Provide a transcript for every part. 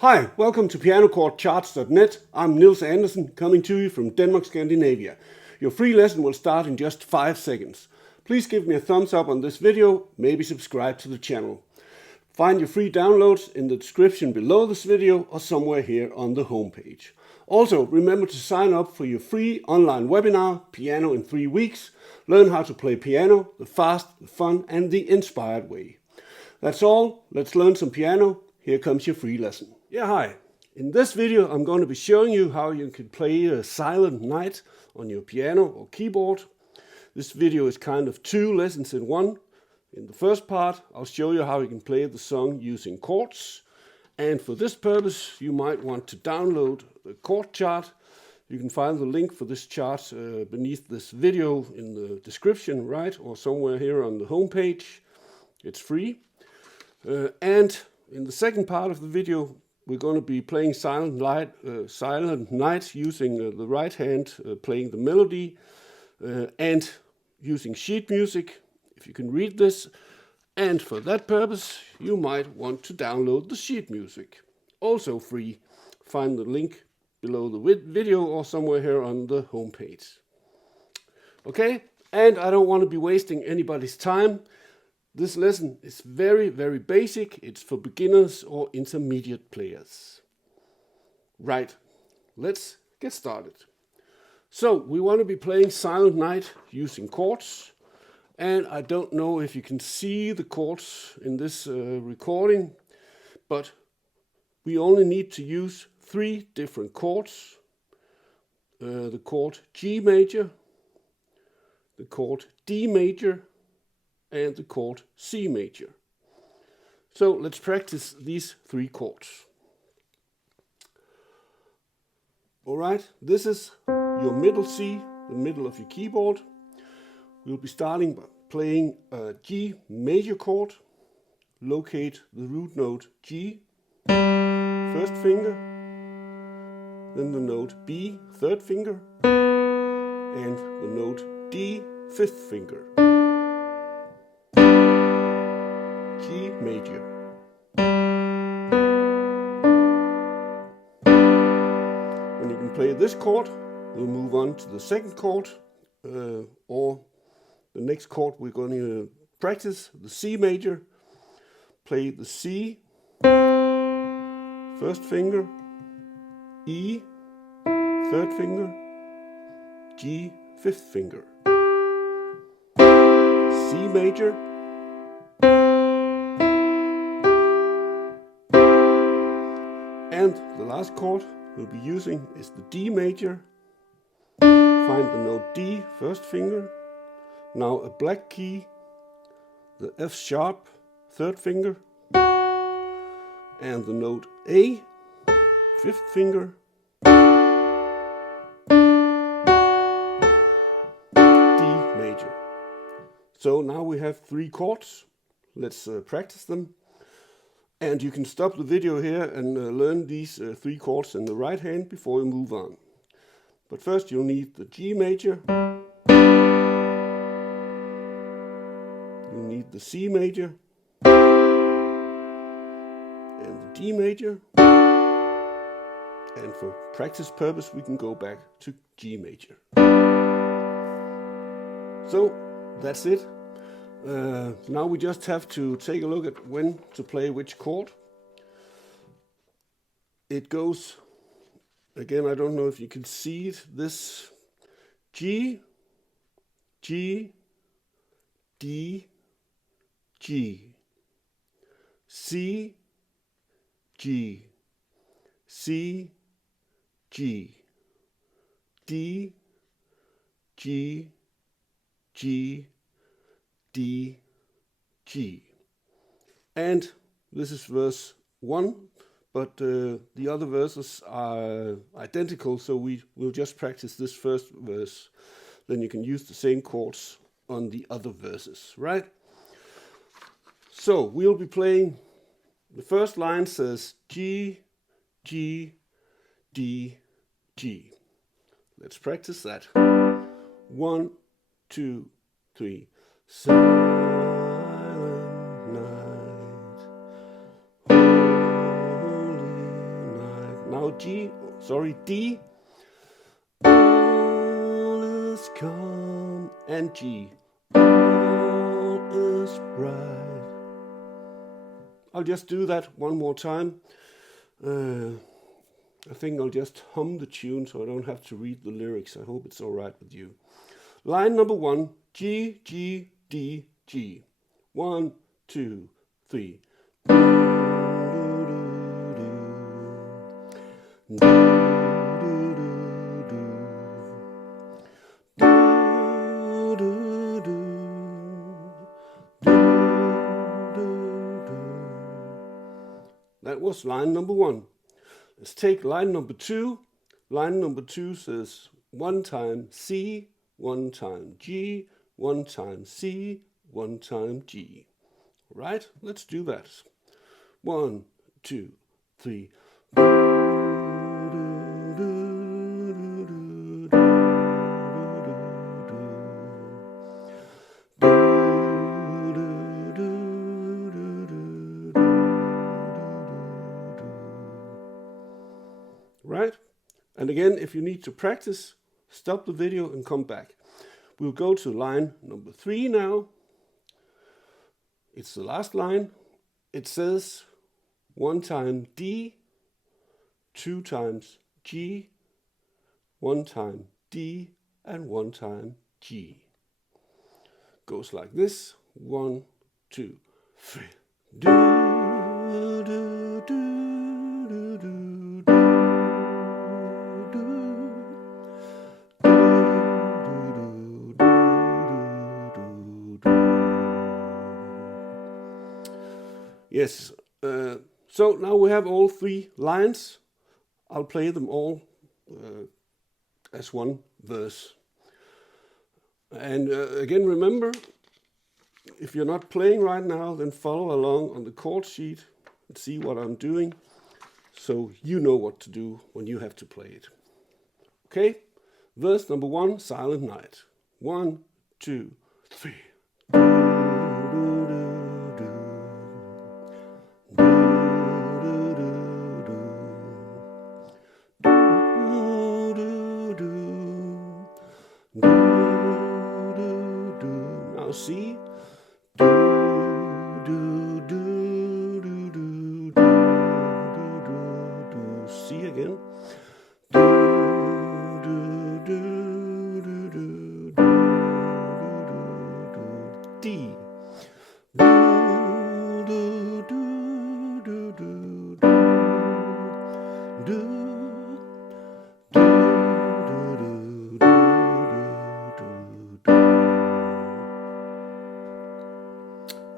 Hi, welcome to pianochords.net. I'm Niels Andersen, coming to you from Denmark, Scandinavia. Your free lesson will start in just 5 seconds. Please give me a thumbs up on this video, maybe subscribe to the channel. Find your free downloads in the description below this video or somewhere here on the homepage. Also, remember to sign up for your free online webinar, Piano in 3 weeks. Learn how to play piano the fast, the fun and the inspired way. That's all. Let's learn some piano. Here comes your free lesson. Yeah, hi. In this video, I'm going to be showing you how you can play a Silent Night on your piano or keyboard. This video is kind of 2 lessons in one. In the first part, I'll show you how you can play the song using chords. And for this purpose, you might want to download the chord chart. You can find the link for this chart beneath this video in the description, right? Or somewhere here on the homepage. It's free. And in the second part of the video, we're going to be playing Silent Night using the right hand, playing the melody, and using sheet music, if you can read this. And for that purpose, you might want to download the sheet music. Also free. Find the link below the video or somewhere here on the homepage. Okay, and I don't want to be wasting anybody's time. This lesson is very, very basic. It's for beginners or intermediate players. Right, let's get started. So we want to be playing Silent Night using chords. And I don't know if you can see the chords in this recording, but we only need to use 3 different chords. The chord G major, the chord D major, and the chord C major. So let's practice these 3 chords. Alright, this is your middle C, the middle of your keyboard. We'll be starting by playing a G major chord. Locate the root note G, first finger, then the note B, third finger, and the note D, fifth finger. G major. When you can play this chord, we'll move on to the second chord, or the next chord we're going to practice, the C major. Play the C, first finger, E, third finger, G, fifth finger. C major, and the last chord we'll be using is the D major. Find the note D, first finger. Now a black key, the F sharp, third finger. And the note A, fifth finger. D major. So now we have 3 chords. Let's practice them. And you can stop the video here and learn these 3 chords in the right hand before we move on. But first you'll need the G major. You'll need the C major. And the D major. And for practice purpose we can go back to G major. So that's it. Now we just have to take a look at when to play which chord. It goes, again, I don't know if you can see it, this G, G, D, G, C, G, C, G, D, G, G, D, G. And this is verse 1, but the other verses are identical, so we will just practice this first verse. Then you can use the same chords on the other verses, right? So we'll be playing, the first line says G, G, D, G. Let's practice that. 1, 2, 3. Silent night, holy Now D. All is calm, and G. All is bright. I'll just do that one more time. I think I'll just hum the tune so I don't have to read the lyrics. I hope it's all right with you. Line number 1, G, G, D, G. 1, 2, 3. That was line number 1. Let's take line number 2. Line number 2 says 1 time C, 1 time G, 1 time C, 1 time G. All right, let's do that. 1, 2, 3. Right? And again, if you need to practice, stop the video and come back. We'll go to line number 3 now. It's the last line. It says 1 time D, 2 times G, 1 time D, and 1 time G. Goes like this. 1, 2, 3. Do, do, do, do, do, do. Yes, so now we have all 3 lines. I'll play them all as one verse. And again, remember, if you're not playing right now, then follow along on the chord sheet and see what I'm doing, so you know what to do when you have to play it. Okay, verse number 1, Silent Night. 1, 2, 3. Now C. C again. D.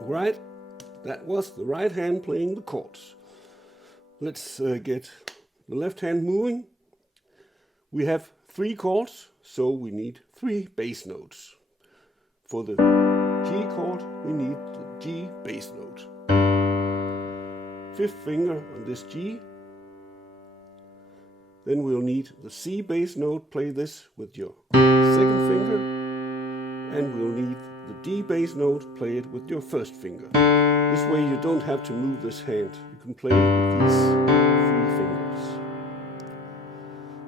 Right, that was the right hand playing the chords. Let's get the left hand moving. We have 3 chords, so we need 3 bass notes. For the G chord, we need the G bass note. 5th finger on this G. Then we'll need the C bass note. Play this with your 2nd finger. And we'll need the D bass note. Play it with your 1st finger. This way you don't have to move this hand. You can play it with these 3 fingers.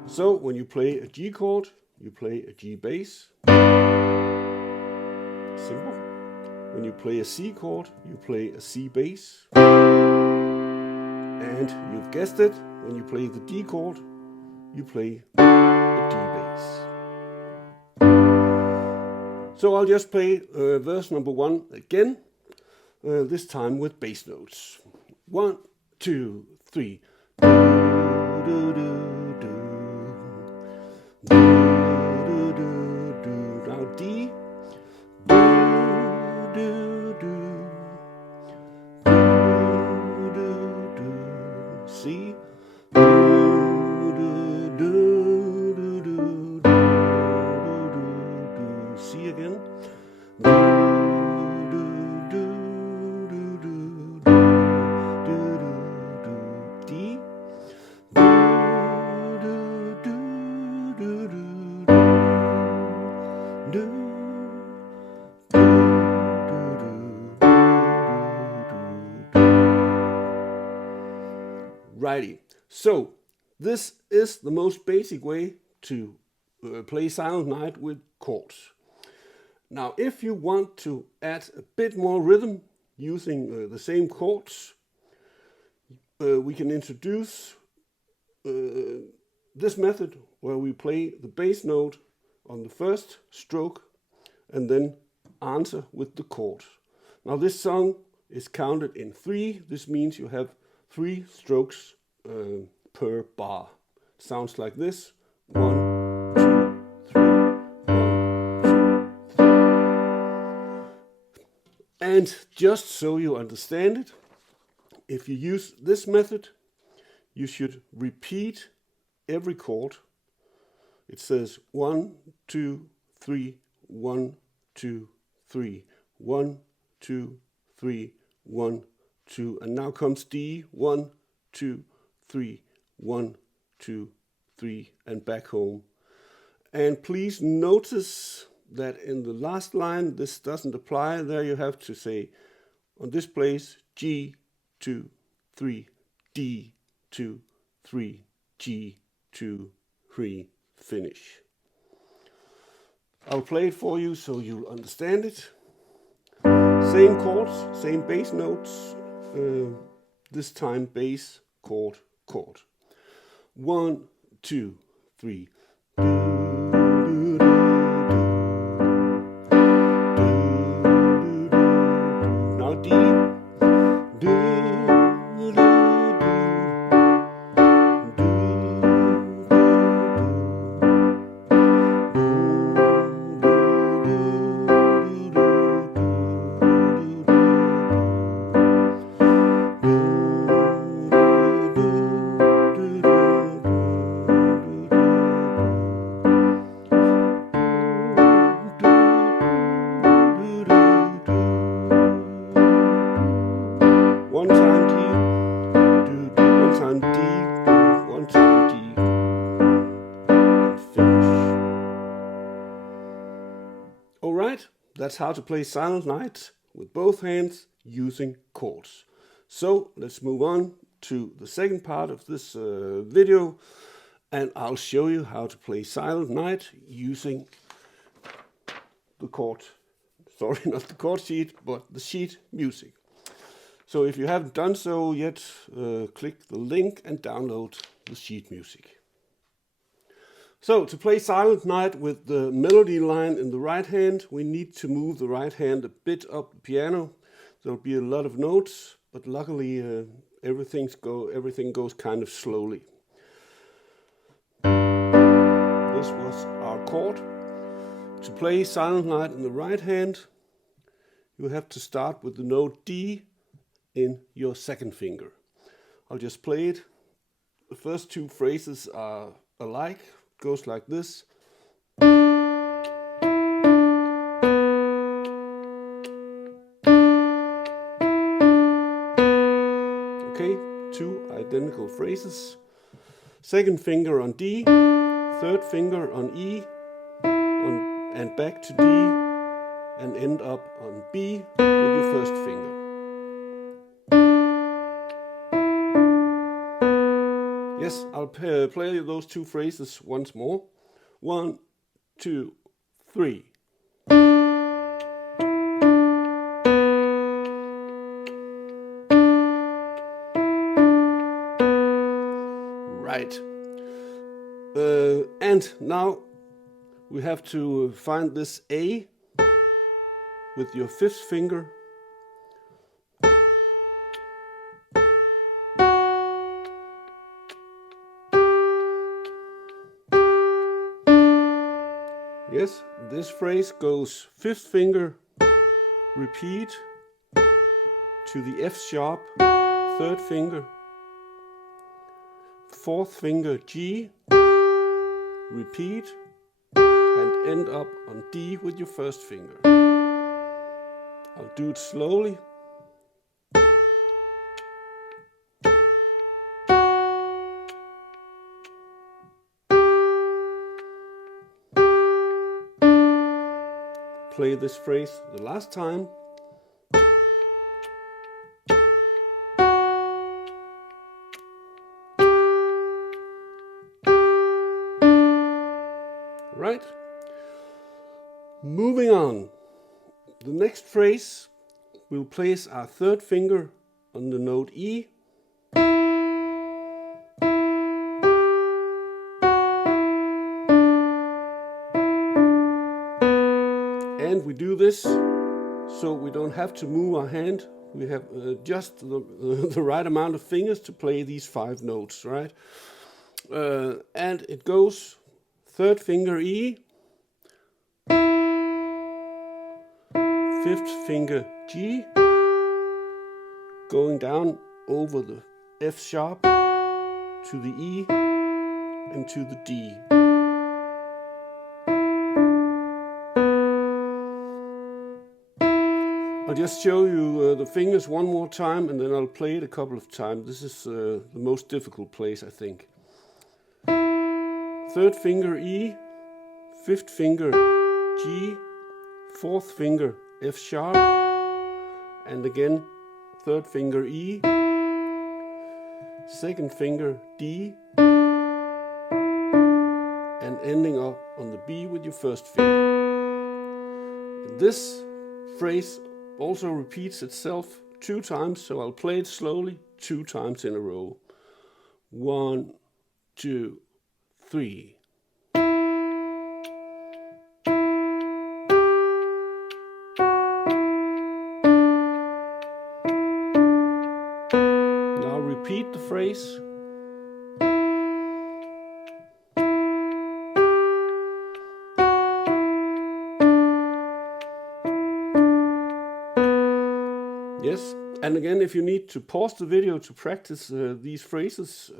So when you play a G chord, you play a G bass. Simple. When you play a C chord, you play a C bass. And you've guessed it, when you play the D chord, you play a D bass. So I'll just play verse number 1 again, this time with bass notes. 1, 2, 3. Do, do, do, do. Do, do, do, do. Now D. Do, do, do. Do, do, do. C. Do, do, do, do, do. C again. Do, do, do, do, do, do, do, do. D. Do, do, do, do, do, do, do, righty. So This is the most basic way to play Silent Night with chords. Now, if you want to add a bit more rhythm using the same chords, we can introduce this method where we play the bass note on the first stroke and then answer with the chord. Now this song is counted in 3. This means you have 3 strokes per bar. Sounds like this. 1, 2, 3, 1, 2, 3. And just so you understand it, if you use this method, you should repeat every chord. It says 1, 2, 3, 1, 2, 3, 1, 2, 3, 1, 2, and now comes D, 1, 2, 3, 1, 2, 3, and back home. And please notice that in the last line this doesn't apply. There you have to say on this place G, 2, 3, D, 2, 3, G, 2, 3, finish. I'll play it for you so you'll understand it. Same chords, same bass notes, this time bass, chord, chord. 1, 2, 3. Now D. One time D, one time D, one time D, and finish. Alright, that's how to play Silent Night with both hands using chords. So let's move on to the second part of this video, and I'll show you how to play Silent Night using the chord, sorry, not the chord sheet, but the sheet music. So if you haven't done so yet, click the link and download the sheet music. So to play Silent Night with the melody line in the right hand, we need to move the right hand a bit up the piano. There'll be a lot of notes, but luckily everything goes kind of slowly. This was our chord. To play Silent Night in the right hand, you have to start with the note D in your second finger. I'll just play it. The first 2 phrases are alike. It goes like this. Okay, 2 identical phrases. Second finger on D, third finger on E, and back to D, and end up on B with your first finger. Yes, I'll play those 2 phrases once more. 1, 2, 3. Right. And now we have to find this A with your 5th finger. Yes, this phrase goes 5th finger, repeat, to the F sharp, 3rd finger, 4th finger G, repeat, and end up on D with your 1st finger. I'll do it slowly. Play this phrase the last time. Right? Moving on. The next phrase, we'll place our third finger on the note E. And we do this so we don't have to move our hand. We have just the right amount of fingers to play these 5 notes, right? And it goes third finger E, fifth finger G, going down over the F sharp to the E and to the D. I'll just show you the fingers one more time and then I'll play it a couple of times. This is the most difficult place, I think. Third finger E, fifth finger G, fourth finger F sharp, and again third finger E, second finger D, and ending up on the B with your first finger. And this phrase also repeats itself 2 times, so I'll play it slowly 2 times in a row. 1, 2, 3. Now repeat the phrase. Yes, and again, if you need to pause the video to practice these phrases,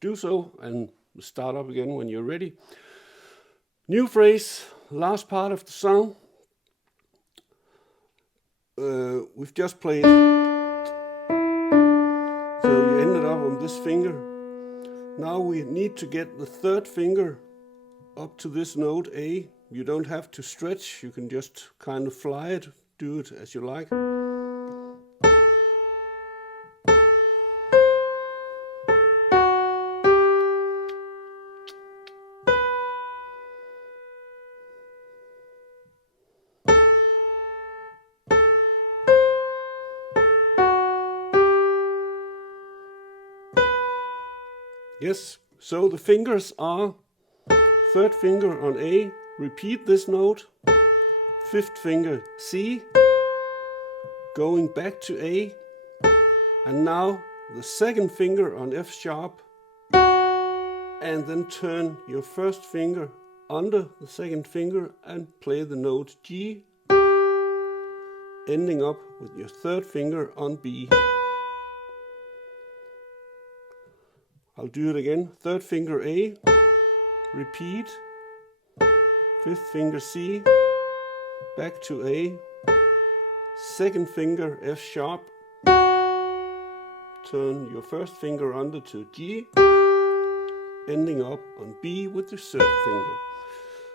do so and start up again when you're ready. New phrase, last part of the song. We've just played, so you ended up on this finger. Now we need to get the third finger up to this note A. You don't have to stretch, you can just kind of fly it, do it as you like. Yes, so the fingers are third finger on A, repeat this note, fifth finger C, going back to A, and now the second finger on F sharp, and then turn your first finger under the second finger and play the note G, ending up with your third finger on B. I'll do it again. Third finger A, repeat, fifth finger C, back to A, second finger F sharp, turn your first finger under to G, ending up on B with the third finger.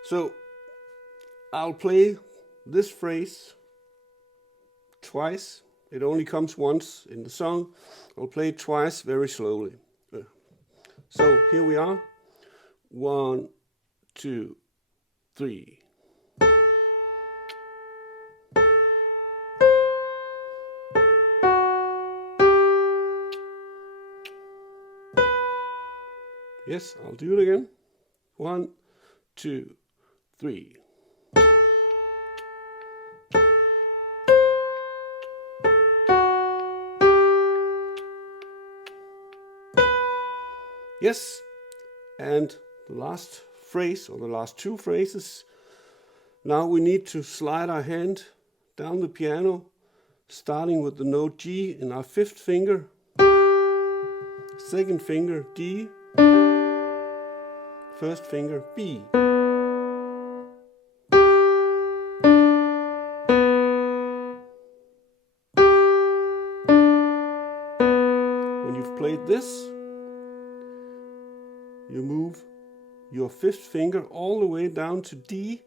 So I'll play this phrase twice. It only comes once in the song. I'll play it twice very slowly. So here we are. 1, 2, 3. Yes, I'll do it again. 1, 2, 3. Yes, and the last phrase, or the last 2 phrases. Now we need to slide our hand down the piano, starting with the note G in our fifth finger, second finger D, first finger B. When you've played this, you move your fifth finger all the way down to D,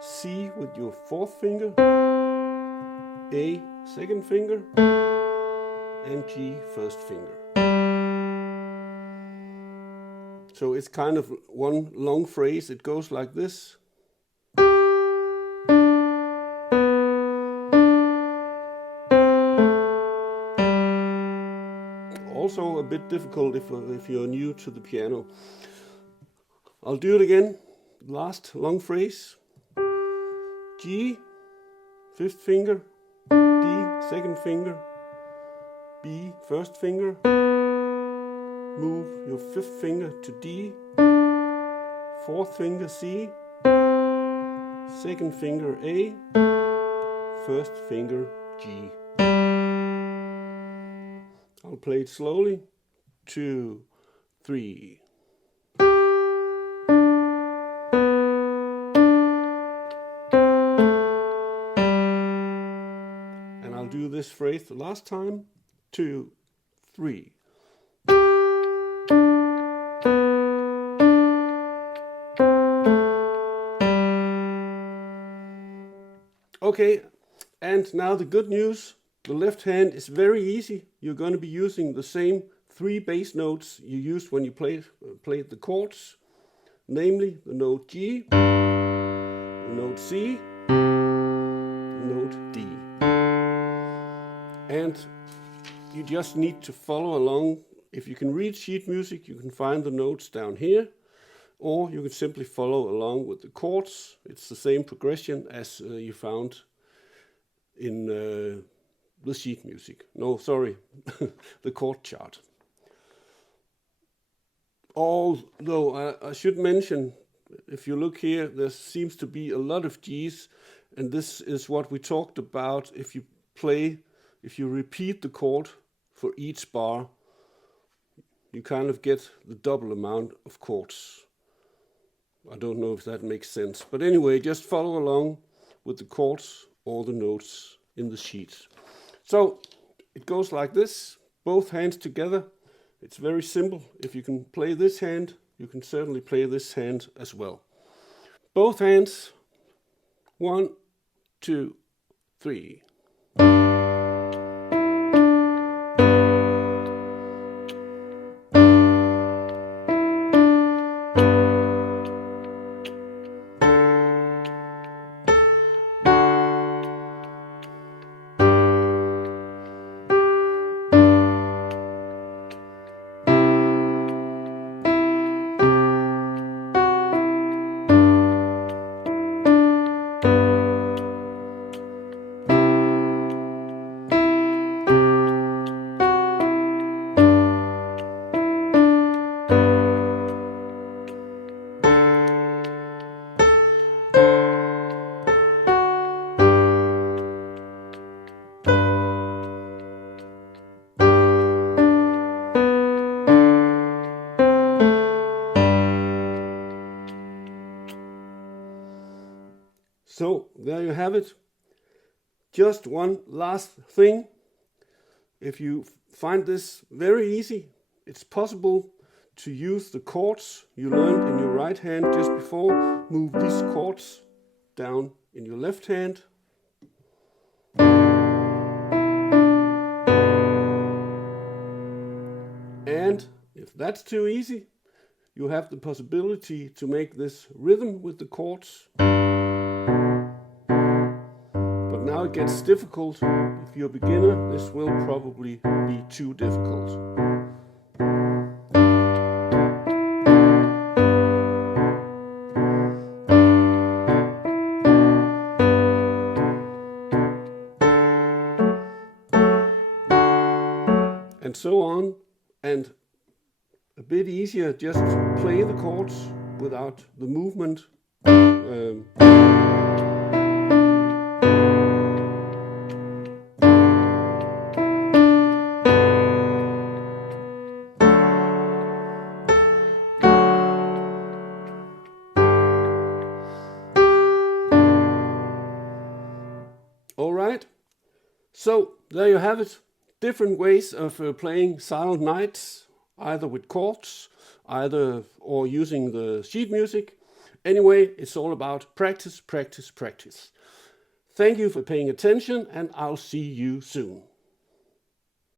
C with your fourth finger, A second finger, and G first finger. So it's kind of one long phrase. It goes like this. Also a bit difficult if you're new to the piano. I'll do it again. Last long phrase. G, fifth finger. D, second finger. B, first finger. Move your fifth finger to D. Fourth finger C. Second finger A. First finger G. I'll play it slowly. 2, 3. And I'll do this phrase the last time. 2, 3. Okay, and now the good news. The left hand is very easy. You're going to be using the same 3 bass notes you used when you played the chords, namely the note G, the note C, the note D. And you just need to follow along. If you can read sheet music, you can find the notes down here, or you can simply follow along with the chords. It's the same progression as you found in the sheet music. No, sorry, the chord chart. Although I should mention, if you look here, there seems to be a lot of Gs, and this is what we talked about. If you repeat the chord for each bar, you kind of get the double amount of chords. I don't know if that makes sense, but anyway, just follow along with the chords or the notes in the sheet. So it goes like this, both hands together. It's very simple. If you can play this hand, you can certainly play this hand as well. Both hands, 1, 2, 3. So there you have it. Just one last thing. If you find this very easy, it's possible to use the chords you learned in your right hand just before. Move these chords down in your left hand. And if that's too easy, you have the possibility to make this rhythm with the chords. Now it gets difficult. If you're a beginner, this will probably be too difficult. And so on, and a bit easier, just play the chords without the movement. All right, so there you have it. Different ways of playing Silent Nights, either with chords, or using the sheet music. Anyway, it's all about practice, practice, practice. Thank you for paying attention, and I'll see you soon.